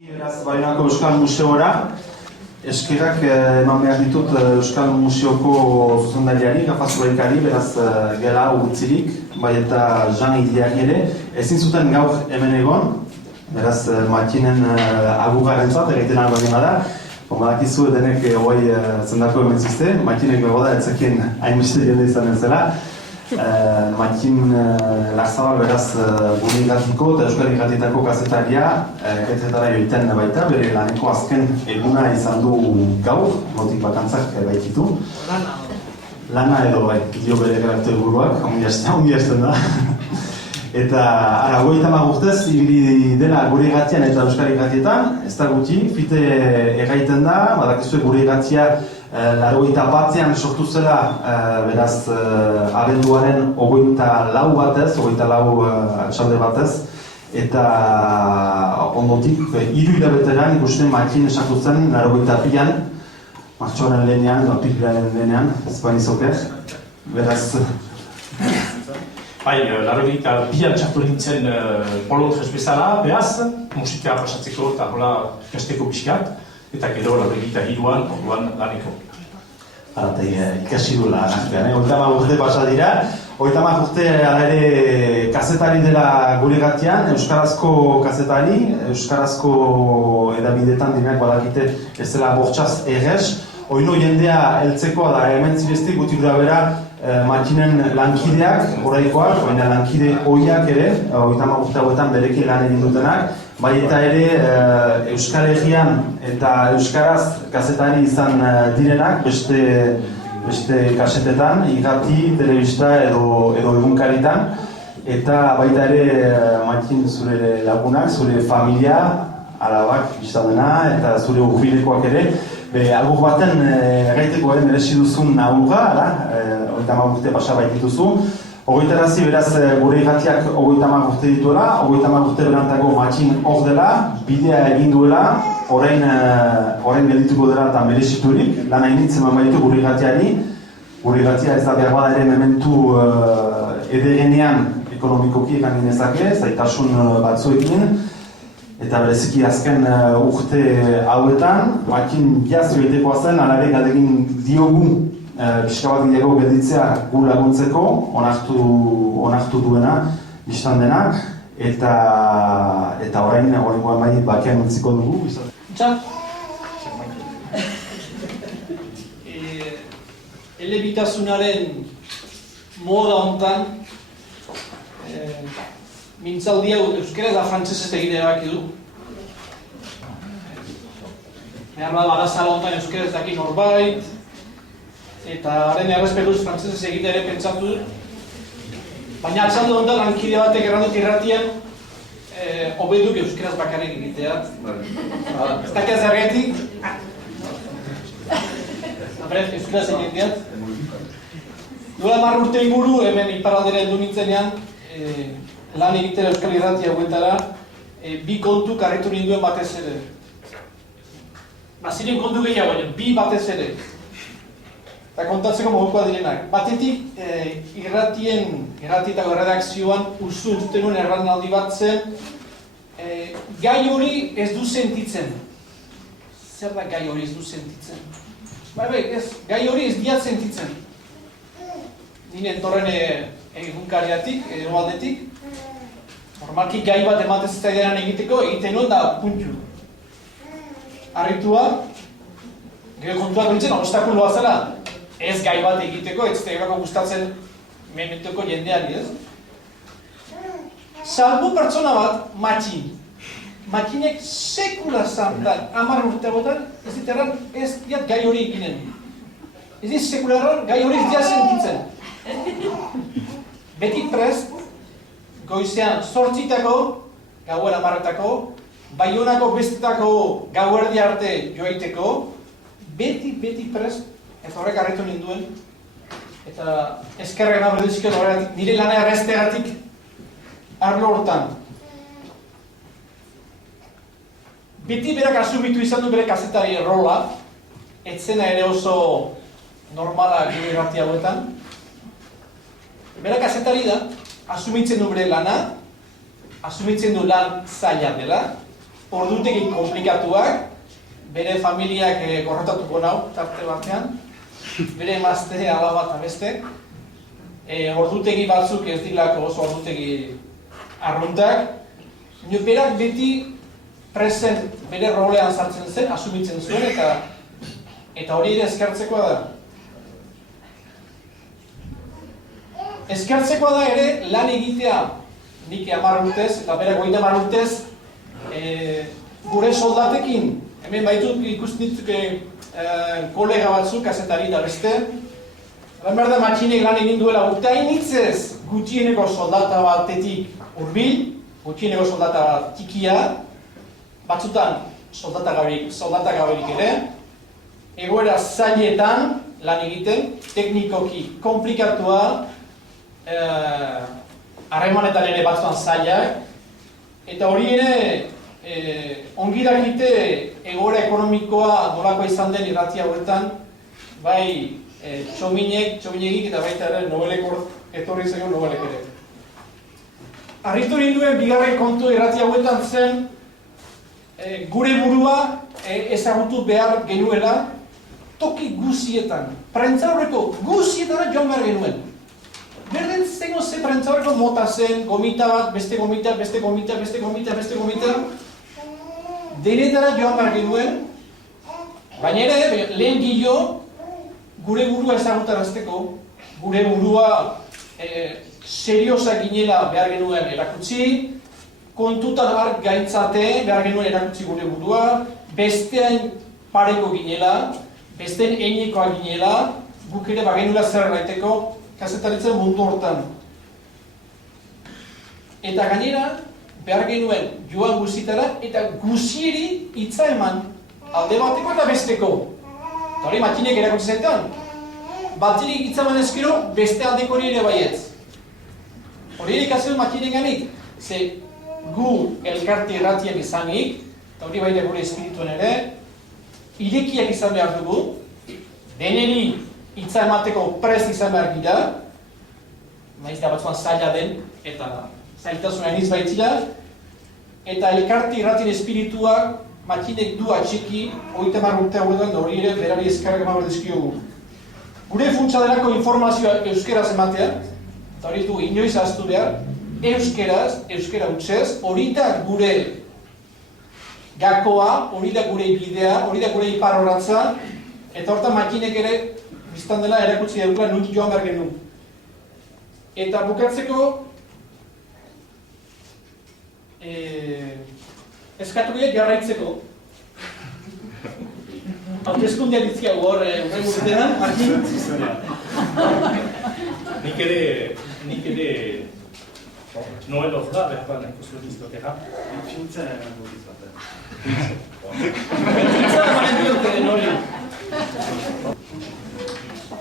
Beraz, Baionako Euskal Museora, eskerrak eman behar ditut Euskal Museoko zuzendariari, Gafazulaikari, beraz gela urtzirik, bai eta Jean Idiari ere, ezin zuten gaur hemen egon, beraz Matinen agurraren zat, egiten albain bada, badakizu denek hoi zendako hemen zizte, Matinen gogoda etzekien hainbeste jende izan zela. Matin Larzabal beraz gure irratiko eta Euskal Irratietako kazetaria etxetara joiten baita, bere laneko azken eguna izan du gaur, motik bakantzak baititu. Lana edo bai, dio bere garatu buruak, ongi hasten da. Eta ara, 30 urtez ibili dela gure irratian eta Euskal Irratietan, ez da gutxi, fite erraiten da, badakizue gure irratia 81ean sortu zela, beraz, abenduaren 24 batez, 24 atxalde batez, eta ondotik, 3 hilabeteran ikusten Matin esatu zen, 82an, martxoaren lehenean, apirilearen lehenean, ezpain izoker, beraz... Bai, 82an txartu nintzen polon bezala, behaz, musika pasatzeko eta hola ikasteko pixkat, eta gero 83an orduan laneko. Eta ikasi du lan artean, 30 urte pasa dira. 30 urte ala ere kazetari dela gure irratian, euskarazko kazetari, euskarazko edabidetan dinak badakite ez dela bortxaz errez. Oino jendea heltzeko da hemen zireztik guti gura bera Matinen lankideak, oraikoak, baina lankide ohiak ere, 30 urte hauetan berekin lan egin dutenak, bai eta ere Euskal Herrian eta Euskaraz kazetari izan direnak, beste kasetetan, irrati, telebista edo egunkaritan, eta baita ere Matin zure lagunak, zure familia, alabak biztan dena, eta zure urbilekoak ere, algur baten gaiteko merezi duzun agurra, 30 urte pasa baitituzu. Hogeitarazi beraz gure irratiak 30 urte dituela, 30 urte berantako Matin hor dela, bidea egin duela, orain geldituko dela eta mereziturik, lan hainitz eman baitu gure irratiari. Gure irratia ez da behar bada ere mementu ederenean ekonomikoki ekan ginezake, zaitasun batzuekin, eta bereziki azken urte hauetan, Matin biaz joitekoa zen, alare galdegin diogu pixka bat gehiago gelditzea gu laguntzeko, onartu duena, biztan denak, eta orain horrengoan bai bakean utziko dugu. Elebitasunaren moda hontan, mintzaldi hau euskera eta frantsesez egite erabaki du. Behar bat barazala hontan euskera ez daki norbait, eta haren errespetuz frantsesez egite ere pentsatu dut. Baina atzaldu hontan lankide batek errandut irratian, hobeduk euskeraz bakarrik egiteat. Ez dakia zergatik. Euskaraz egiteat. Duela 10 urte inguru, hemen iparraldera heldu nintzenean, lan egitera Euskal Irratia hauetara, bi kontu karritu ninduen batez ere. Ziren kontu gehiago, bi batez ere. Eta kontatzeko modukoa direnak. Batetik, irratietako redakzioan usu entzuten nuen errandaldi bat zen, gai hori ez du sentitzen. Zer da gai hori ez du sentitzen? Gai hori ez diat sentitzen. Nire entorren egunkariatik, eroaldetik, normalki gai bat ematez zaideran egiten nuen da puntu. Arritua, gero kontuak nintzen, obstakuloa zela, ez gai bat egiteko, ez tegako gustatzen mementuko jendeari, ez? Salbu pertsona bat, Matin. Matinek sekula zantan, 10 urte botan, ez diterran ez diat gai hori eginen. Ez dit sekula erran, gai hori ez diat sentitzen. Beti prest, goizean 8:00-tako, gauera 10:00-tako, Baionako bestetako gauerdi arte joaiteko, beti prest, eta horrek harritu ninduen, eta eskerrak naberdizkiot horregatik, nire lana erreztegatik arlo hortan. Beti berak asumitu izan du bere kazetari rola, etzena ere oso normala gure irrati hauetan. Berak kazetari da, asumitzen du bere lana, asumitzen du lan zaila dela, ordutegi komplikatuak, bere familiak korrotatuko nau, tarte batean, bere emazte, alaba eta beste. Ordutegi batzuk ez dilako oso ordutegi arruntak. Berak beti present bere rolean sartzen zen, asumitzen zuen, eta hori ere eskertzekoa da. Eskertzekoa da ere lan egitea, nik 10 urtez eta berak 30 urtez gure soldatekin. Hemen baitut ikusten kolega batzuk, kazetari da beste. Behar da matxinek lan egin duela urteainitzez gutxieneko soldata batetik hurbil, gutxieneko soldata bat tikia, batzutan soldata gaberik ere, egoera zailetan lan egiten, teknikoki komplikatua, harremanetan ere batzutan zailak, eta hori ere ongi dakite egoera ekonomikoa nolakoa izan den irratia hauetan, bai txominegik eta baita ere nobeleko etorri zaion nobelek ere. Harritu ninduen bigarren kontu irratia hauetan zen gure burua ezagutu behar genuela toki guzietan, prentzaurreko guzietan joan behar genuen. Berden zengo ze prentzaurreko mota zen, gomita bat, beste gomita, beste gomita, beste gomita, beste gomita, denetara joan behar genuen, baina ere lehen gilo gure burua ezagutarazteko, gure burua seriosa ginela behar genuen erakutsi, kontutan har gaitzate behar genuen erakutsi gure burua, bestean pareko ginela, besteen einekoa ginela, guk ere bagenula zer gaiteko kazetaritzen mundu hortan. Eta gainera, behar genuen joan guzitara eta guzieri hitza eman, alde bateko eta besteko. Eta hori matxinek erakutsi zaitean. Batzirik hitzaman ezkero, beste aldeko hori ere baietz. Hori ere ikasio matxinek ganik, ze gu elkarte erratiak izanik, eta hori baita gure espirituen ere, irekiak izan behar dugu, deneri hitza emateko prest izan behar gira, maiz da batzuan zaila den, eta zailtasunan iz baitzila, eta elkarte erratien espirituak matxinek du atxiki, 30 urte hauetan, hori ere berari eskarrak eman berdizkiogu. Gure funtsa delako informazioa euskeraz ematea, eta hori du inoiz ahaztu behar, euskera hutsez, hori da gure gakoa, hori da gure bidea, hori da gure iparrorratza, eta hortan matxinek ere biztan dela erakutsi daukela nuki joan behar genuen. Eta bukatzeko, eskatu bideak jarraitzeko. Hautezkundeak ditzia hor urren urtean, Martin? Nik ere Noel Ofla, behar nahiko zuen izatera. Pintza erango izatera. Pintza emanen dute Noli.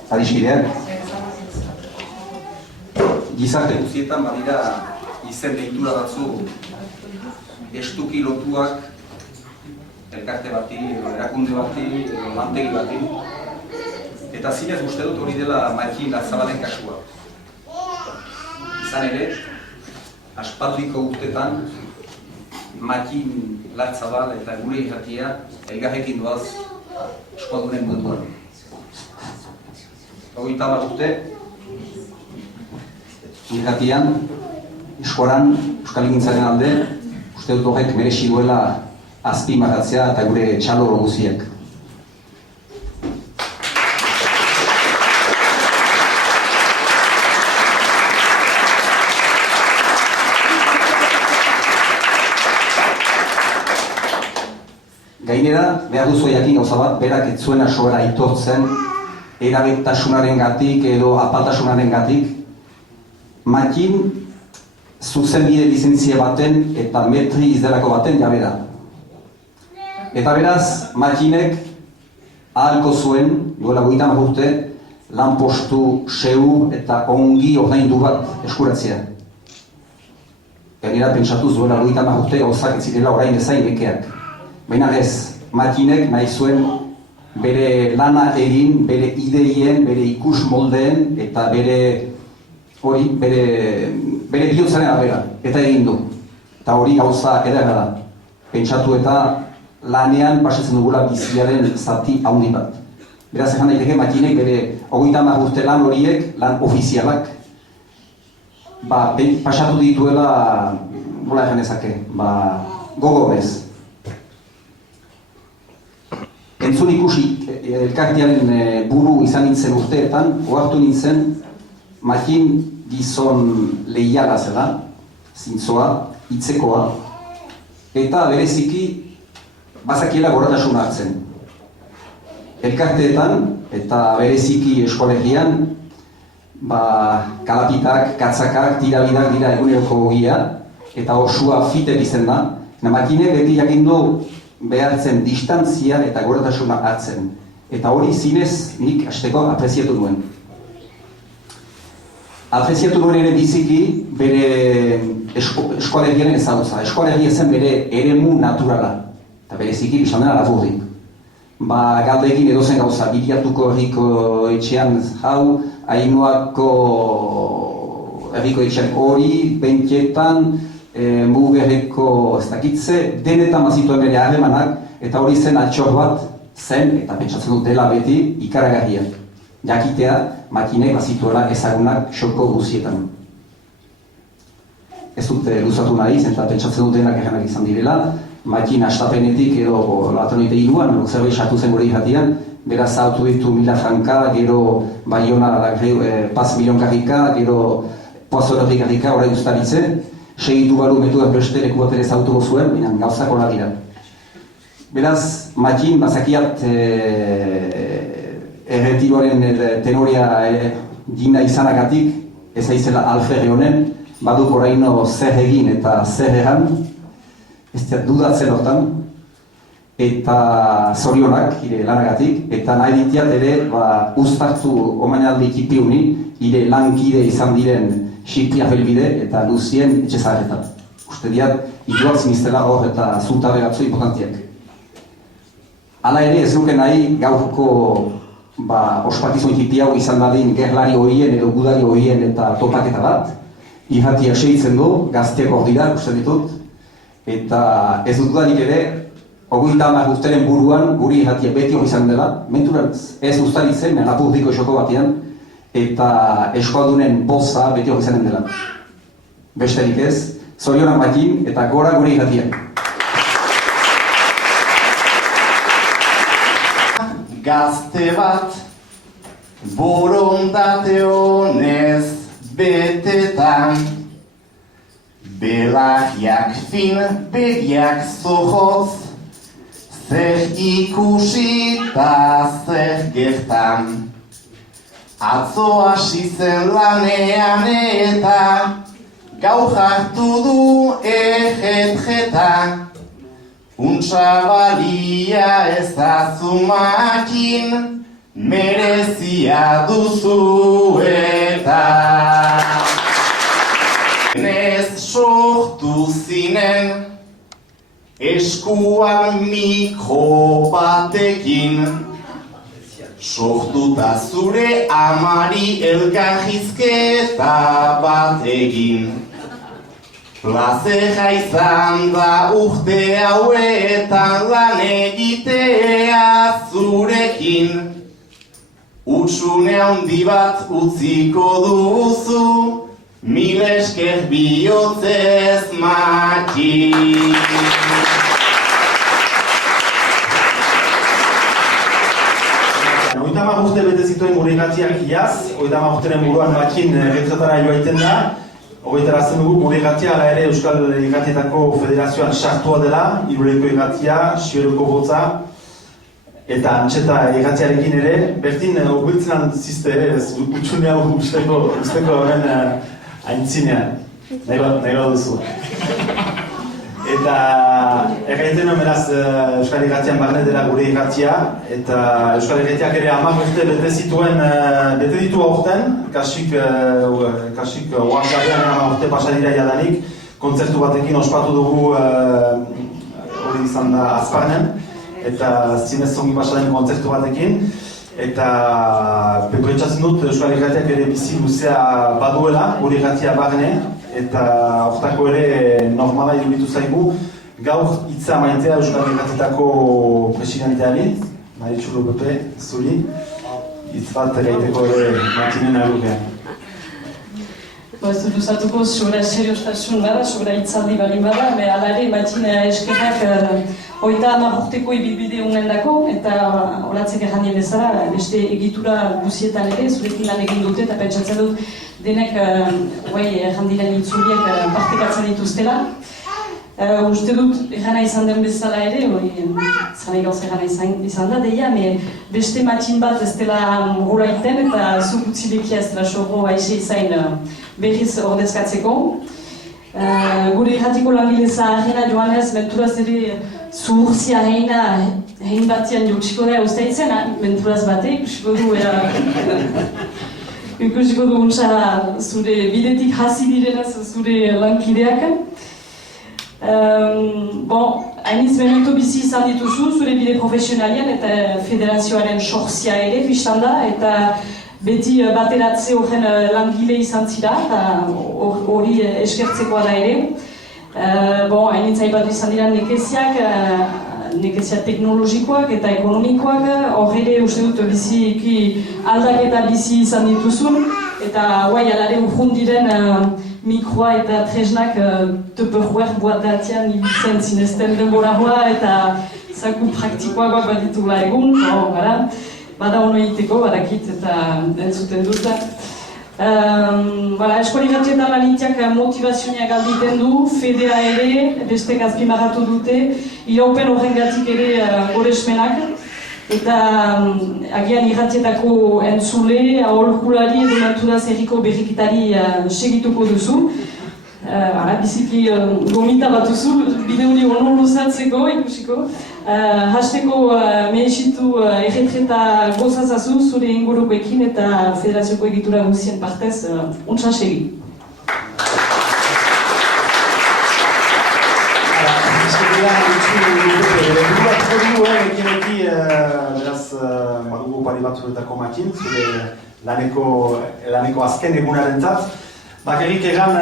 Adiskidean, gizarte guztietan badira izen deitura batzu estuki lotuak elkarte bati, erakunde bati, lantegi bati, eta zinez uste dut hori dela Matxin Larzabalen kasua. Izan ere, aspaldiko urtetan Matxin Larzabal eta gure irratia elgarrekin doaz eskualdunen munduan. 30 urte, irratian, eskolan, euskaligintzaren alde, uste dut horrek merezi duela azpimarratzea eta gure txalo guziak. Gainera, behar duzu jakin gauza bat, berak ez zuena sobera aitortzen, erabetasunaren edo apaltasunaren gatik, Matxin zuzenbide lizentzia baten eta metri izdelako baten jabera. Eta beraz, Matxinek ahalko zuen, duela 30 urte, lanpostu xeu eta ongi ordaindu bat eskuratzea. Gainera pentsatu zuela 30 urte gauzak ez zirela orain bezain bekeak. Baina ez, Matxinek nahi zuen bere lana egin, bere ideien, bere ikus moldeen eta bere bihotzaren abera, eta egin du. Eta hori gauza ederra da. pentsatu eta lanean pasatzen dugula biziaren zati handi bat. Beraz, egan daiteke makinek bere 30 urte lan horiek, lan ofizialak, pasatu dituela, nola egan ezake, gogorez. Entzun ikusi, elkartearen buru izan nintzen urteetan, ohartu nintzen, makin gizon leiala zela, zintzoa, hitzekoa, eta bereziki bazakiela goratasuna hartzen. Elkarteetan eta bereziki eskolegian, kalapitak, katzakak, tirabidak dira eguneroko gogia, eta osua fite bizten da. Makine beti jakindu behartzen distantzia eta goratasuna hartzen. Eta hori zinez nik hasteko apreziatu duen. Apreziatu duen ere biziki bere eskolegiaren ezagutza. Eskolegia zen bere eremu naturala. Eta bereziki bizan dena Lapurdik. Galdekin edozen gauza, Biriatuko herriko etxean hau, Ainuako herriko etxean hori, Bentietan, Mugerreko ez dakitze, denetan bazituen bere harremanak, eta hori zen altxor bat zen, eta pentsatzen dut dela beti, ikaragarria. Jakitea, makinek bazituela ezagunak xoko guzietan. Ez dut luzatu nahi, eta pentsatzen dut denak eganak izan direla, makin astapenetik edo latanoite iruan, zerbait sartu zen gure irratian, beraz zautu ditu 1000 franka, gero Baiona Paz Milionkarrika, gero Pozolerrikarrika, horre guztaritze, segitu balu metu beste leku bat ere zautu gozuen, baina gauzak hola dira. Beraz, makin bazakiat erretiroaren tenoria gina izanagatik, ez aizela alferre honen, baduk oraino zer egin eta zer egan, ez dudatzen hortan, eta zorionak, ire lanagatik, eta nahi ditiat ere uztartu omanaldi kipiuni, ire lankide izan diren Xipria Felbide eta Luzien etxezarretan. Uste diat, ituak ziniztela hor eta zutabe batzu importantiak. Hala ere ez duke nahi gaurko ospakizun hipi hau izan dadin gerlari horien edo gudari horien eta topaketa bat. Irratia segitzen du, gazteak hor dira, uste ditut. Eta ez dut dudanik ere, 30 urteren buruan guri irratia beti hori izan dela, menturantz ez ustaritzen, Lapurdiko esoko batean, eta eskualdunen boza beti hori izanen dela. Besterik ez, zorionak makin eta gora gure irratiak. Gazte bat, borondate honez betetan, belagiak fin, begiak zohotz, zer ikusi eta zer gertan. Atzo hasi zen lanean eta gau jartu du ejet-jeta. Untsa balia ezazu makin, merezia duzu eta. Nez sortu zinen, eskuan mikro batekin. Sortuta zure amari elkarrizketa bat egin. Plazera izan da urte hauetan lan egitea zurekin. Hutsune handi bat utziko duzu, mil esker bihotzez makin. 30 urte bete zituen gure irratiak iaz, 30 urteren buruan makin retretara joaiten da. Hogeitarazten dugu gure irratia ala ere Euskal Irratietako Federazioan sartua dela, Irureko irratia, Xioroko botza, eta Antxeta irratiarekin ere, bertin urbiltzen zizte ere, ez utxunea usteko horren aintzinean, nahi duzu. Eta erraiten nuen beraz Euskal Irratian barne dela gure irratia, eta Euskal Irratiak ere 10 urte bete zituen, bete ditu aurten, kasik oarkabean 10 urte pasadira jadanik, kontzertu batekin ospatu dugu hori izan da Azparnen, eta zinez zongi pasaden kontzertu batekin, eta pretsatzen dut Euskal Irratiak ere bizi luzea baduela, gure irratia barne, eta hortako ere normala iruditu zaigu, gaur hitza maitea Euskal Irratitako presidenteari, Maritxu Pepe, zuri, hitz bat gaiteko ere Matinen alukean. Ez dut uzatuko sobra seriostasun bada, sobra hitzaldi balin bada, hala ere Matina eskerrak 30 urteko ibilbide unendako, eta olatzek errandien bezala, beste egitura guzietan ere, zurekin lan egin dute, eta pentsatzen dut denek errandiren itzuliek partekatzen dituztela. Uste dut errana izan den bezala ere, zanai gauz errana izan da, deia, beste matxin bat ez dela rola iten, eta zuk utzilekia ez dela sorro aixe izain berriz ordezkatzeko. Gure irratiko langile zaharrena joanez, menturaz ere zuhurzia hein batian jautsiko da uste itzen, menturaz bate, ikusiko du untsa zure bidetik hasi direnaz zure lankideak. Hainiz memento bizi izan dituzu zure bide profesionalian eta federazioaren sortzia ere biztan da, eta beti bateratze horren langile izan zira, eta hori eskertzekoa da ere. Hainitza aipatu izan dira nekezia teknologikoak eta ekonomikoak, hor ere uste dut biziki aldaketa bizi izan dituzun, eta alare urrun diren mikroa eta tresnak Tupperware boatatian ibiltzen zinezten denboragoa eta zaku praktikoak baditugula egun, bada ono egiteko, badakit eta entzuten dut. Eskola irratietan lanitiak motivazioa galditen du, fedea ere, beste azpimarratu dute, iraupen horrengatik ere goresmenak, eta agian irratietako entzule, aholkulari edo naturaz herriko berrikitari segituko duzu. Biziki gomita bat duzu, bide hori ono luzatzeko, ikusiko. Hasteko mehesitu erretreta gozazazu zure ingurukoekin eta federazioko egitura guzien partez untsa segi. Badugu pari batzuetako makin, zure laneko azken egunarentzat. Bakarrik egan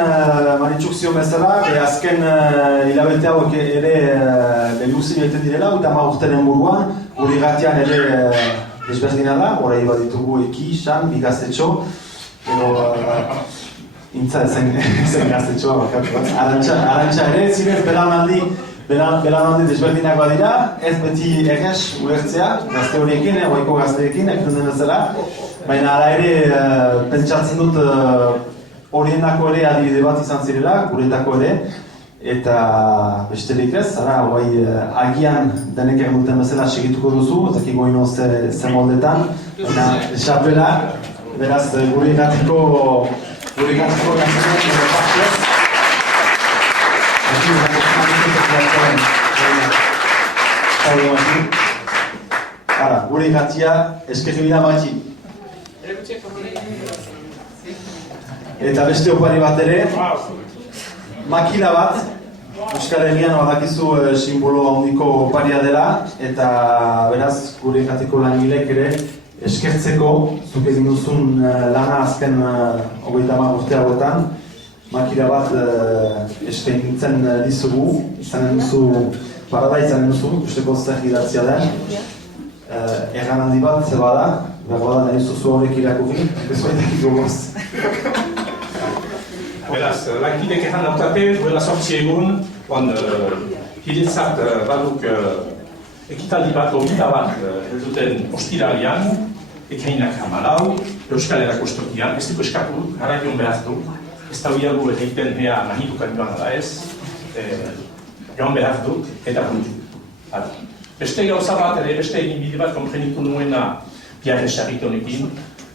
Maritxuk zion bezala, azken hilabete hauek ere lehuzin egiten direla, eta urtenen buruan, gure irratian ere desberdina da, horai bat ditugu Eki, San, bi gaztetxo, edo intza ezen gaztetxoa bakatu bat. Arantxa ere, zinez belanaldi desberdinak badira, ez beti egez ulertzea, gazte horiekin, goiko gazteekin, ekten den bezala, baina ala ere pentsatzen dut horienako ere adibide bat izan zirela, guretako ere, eta besterik ez, agian denek egin duten bezala segituko duzu, ez dakik goino zen moldetan, baina esapela, beraz gure gatiko gantzunak ere partez. Gure gatia eskerri bida batxi. Eta beste opari bat ere, makila bat, Euskal Herrian badakizu simbolo handiko oparia dela, eta beraz gure gatiko langilek ere eskertzeko, zuk egin duzun lana azken 30 urte hauetan, makila bat eskaintzen dizugu, izanen duzu, parada izanen duzu, usteko zer idatzia den. Erran handi bat, bada, behar nahi zuzu horrek irakurri, ez baitak gogoz. Beraz, lankidek erran dautate, duela 8 egun, hiletzat baduk ekitaldi bat, gomita bat, duten ostiralian, ekainak hamalau, Euskal Erakostokian, ez dugu eskatu, garaion behar du, ez da huiago egiten hea nahidukan joan da ez, joan behar dut, eta buntu. Beste gauza bat ere, beste egin bide bat konprenitu nuena Pierre Charitonekin,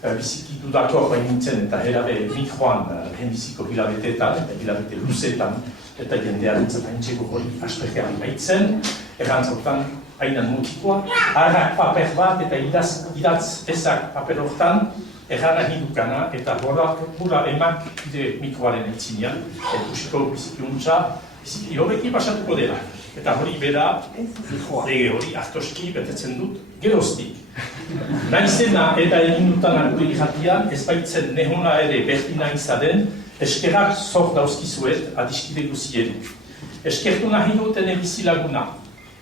biziki dudako bain nintzen eta herabe mikroan lehenbiziko hilabeteetan, eta hilabete luzeetan, eta jendearen zatantxeko hori aspergean baitzen, errantzautan hainan mutikoa, harrak paper bat eta idatz ezak paper hortan, erran ahidukana eta hura emak mikroaren eitzinean, ekusiko biziki untza, biziki horreki pasatuko dela. Eta hori bera, lege hori hartoski betetzen dut, geroztik. Naizena eta egin dutan gure irratian, ez baitzen nehona ere berdina izaden, eskerrak zor dauzkizuet adiskide guzien. eskertu nahi dut ene bizilaguna,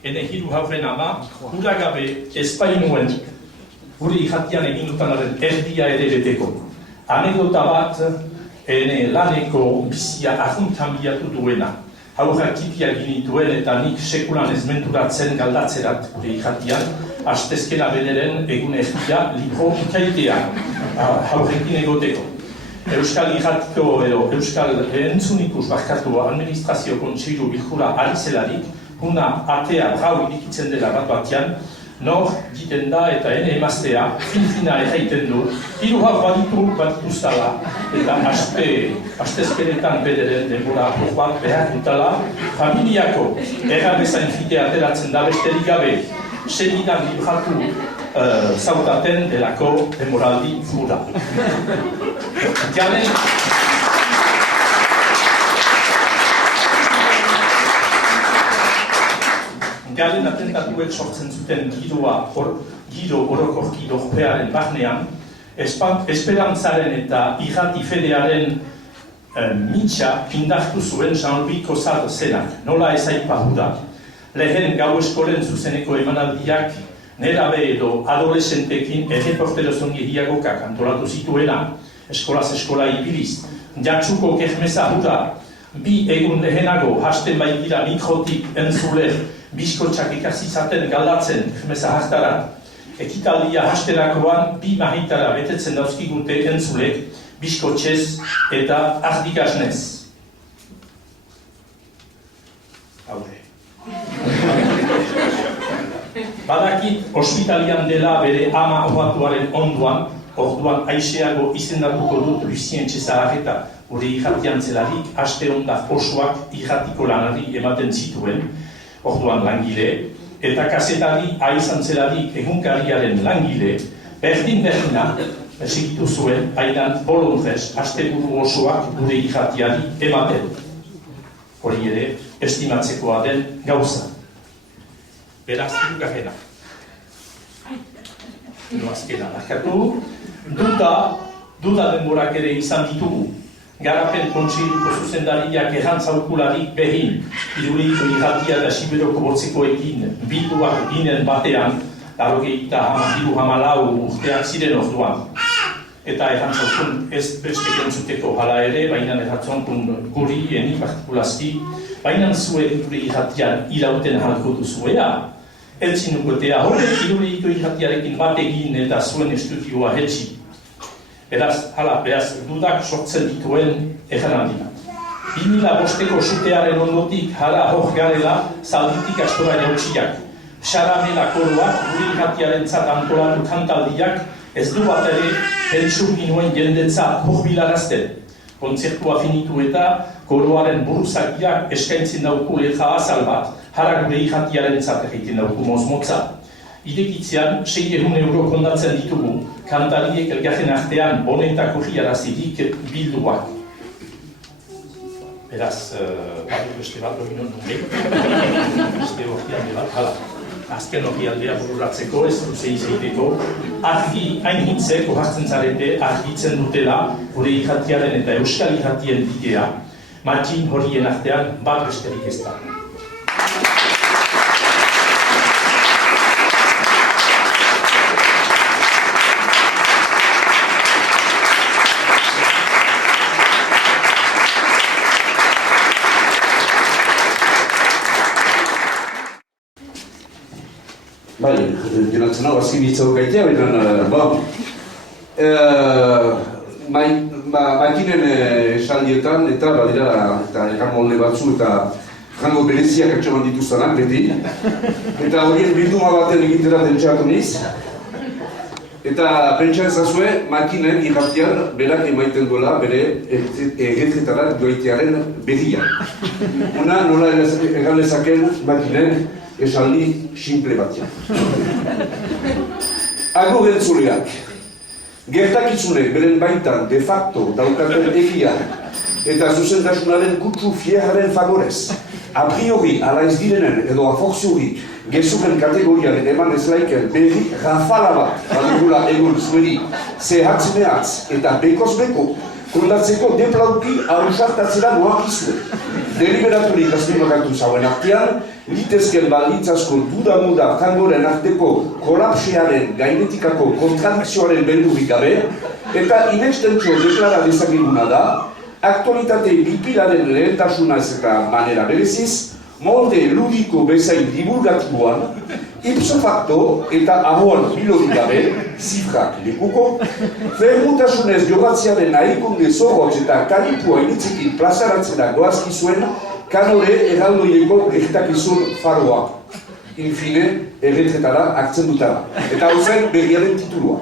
ene hiru haurren ama, hura gabe ezpainuen gure irratian egin dutanaren erdia ere beteko. Anekdota bat, ene laneko bizia ahuntan bilatu duena. Haurrak tipiak ginituen eta nik sekulan ez menturatzen galdatzerat gure irratian, astezkena bederen egun erdia libro ikaitea haurrekin egoteko. Euskal irratiko edo Euskal entzunikus barkatu administrazio kontseilu bilkura ari zelarik, una atea grau irikitzen dela bat batean, nor giten da eta ene emaztea, fin-fina erraiten du, hiru haur badituztala, eta astezkenetan bederen denbora apur bat behar dutala, familiako errabezain fite ateratzen da besterik gabe, segidan libratu zautaten delako demoraldi fura. Garen atentatuek sortzen zuten giro orokorki dorpearen barnean, esperantzaren eta irrati fedearen mitxa indartu zuen Jean-Louis Cosard zenak, nola ez aipa hura. Lehen gau eskolen zuzeneko emanaldiak nerabe edo adolescentekin erreportero zongeriagokak antolatu zituena, eskolaz eskola ibiliz, jatsuko kermesa hura, bi egun lehenago hasten baitira mikrotik entzule, bizkotxak ikasizaten galdatzen kermesa hartarat, ekitaldia hasterakoan bi mahitara betetzen dauzkigute entzulek, bizkotxez eta ardikasnez. Haude. Badakit ospitalian dela bere ama ohatuaren onduan, orduan aiseago izendatuko dut Lucien Txezarreta, gure irratian zelarik, aste hondak osoak irratiko lanari ematen zituen, orduan langile, eta kazetari aizan zelarik egunkariaren langile, berdin-berdina, segitu zuen, haidan bolontrez, asteburu osoak gure irratiari ematen. Hori ere, estimatzekoa den gauza. Beraz, hirugarrena. Azkena, arkatu, duda denborak ere izan ditugu. Garapen kontseiluko zuzendariak errantzaukulari behin, iruriko irratia eta Siberoko botzekoekin bilduak ginen batean, darogeita hiru hamalau urteak ziren orduan. Eta errantzaukun ez beste entzuteko hala ere, baina errantzaukun guri, eni partikulazki, baina zuen gure irratian irauten halko duzuea. Eltzinukotea horrek iruriko irratiarekin bategin eta zuen estudioa hetsi. Beraz, dudak sortzen dituen erranaldia. 2005ko sutearen ondotik hala hor garela zalditik astora jautsiak. Xaramela koroak gure irratiaren antolatu kantaldiak ez du bat ere pentsur ginuen jendetza hurbilarazten. Kontzertua finitu eta koroaren buruzakiak eskaintzen dauku letra azal bat, hara gure irratiaren egiten dauku mozmotza. Idekitzean, 600 euro kondatzen ditugu, kantariek elgarren artean honetako hiarazidik bilduak. Beraz, badu beste bat hori non nume, beste hori alde bat, hala. Azken hori aldea bururatzeko, ez duze izaiteko, argi hain hitzeko hartzen zarete, argitzen dutela, gure irratiaren eta euskal irratien bidea, matxin horien artean bat besterik ez da. Bai, geratzen hau, azkin hitzau gaitea, makinen esaldietan eta badira eta ekan molde batzu eta jango bereziak atxaman dituztanak beti. Eta horien bilduma baten egitera tentxeatu niz. Eta pentsa ezazue, makinen irratian berak emaiten duela bere egetretara joaitearen berria. Una nola egan lezaken makinen esaldi simple batean. Ago gentzuleak, gertakizunek beren baitan de facto daukaten egia eta zuzentasunaren kutsu fieharen favorez, a priori ala ez direnen edo a forziori gezuken kategorian eman ez laiken berri rafala bat badugula egun zueri zehatz-mehatz eta bekoz-beko kondatzeko deplauki arusartatzera noak izue. deliberaturik azpimarratu zauen artean, litezken baldintz asko duda-muda jangoren arteko kolapsearen gainetikako kontradikzioaren beldurrik gabe, eta inextentzio deklara dezakeguna da, aktualitate bipilaren lehentasunaz eta manera bereziz, molde ludiko bezain divulgatiboan, ipso facto eta ahoan bilorik gabe, zifrak lekuko, fermutasunez jogatziaren nahikunde zorrotz eta kalipua initzekin plazaratzera goazki zuen, kanore erraldoieko gertakizun faroa. Infine, erretretara aktzen dutara. Eta hau zen berriaren titulua.